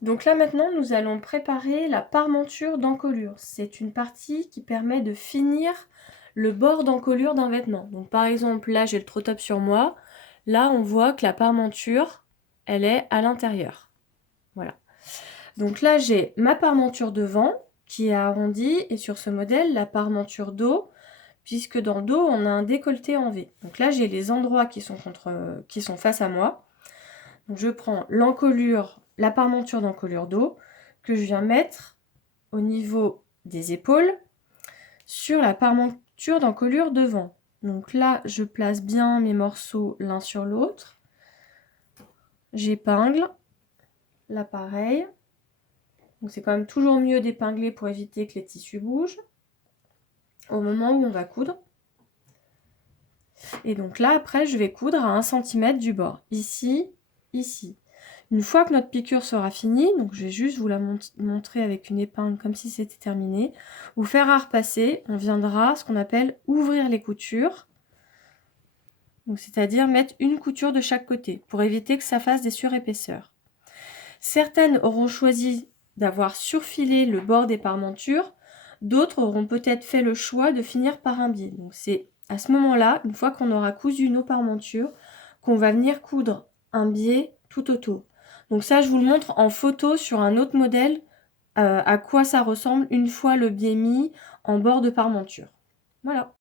Donc là maintenant, nous allons préparer la parmenture d'encolure. C'est une partie qui permet de finir le bord d'encolure d'un vêtement. Donc par exemple, là j'ai le trop-top sur moi. Là on voit que la parmenture, elle est à l'intérieur. Voilà. Donc là j'ai ma parmenture devant qui est arrondie et sur ce modèle, la parmenture dos, puisque dans le dos on a un décolleté en V. Donc là j'ai les endroits qui sont face à moi. Donc je prends l'encolure, la parmenture d'encolure dos que je viens mettre au niveau des épaules sur la parmenture d'encolure devant. Donc là, je place bien mes morceaux l'un sur l'autre. J'épingle l'appareil. Donc c'est quand même toujours mieux d'épingler pour éviter que les tissus bougent au moment où on va coudre. Et donc là, après, je vais coudre à 1 cm du bord. Ici, ici. Une fois que notre piqûre sera finie, donc je vais juste vous la montrer avec une épingle comme si c'était terminé, ou fer à repasser, on viendra ce qu'on appelle ouvrir les coutures, c'est-à-dire mettre une couture de chaque côté pour éviter que ça fasse des surépaisseurs. Certaines auront choisi d'avoir surfilé le bord des parmentures, d'autres auront peut-être fait le choix de finir par un biais. Donc c'est à ce moment-là, une fois qu'on aura cousu nos parmentures, qu'on va venir coudre un biais tout autour. Donc ça, je vous le montre en photo sur un autre modèle, à quoi ça ressemble une fois le biais mis en bord de parmenture. Voilà.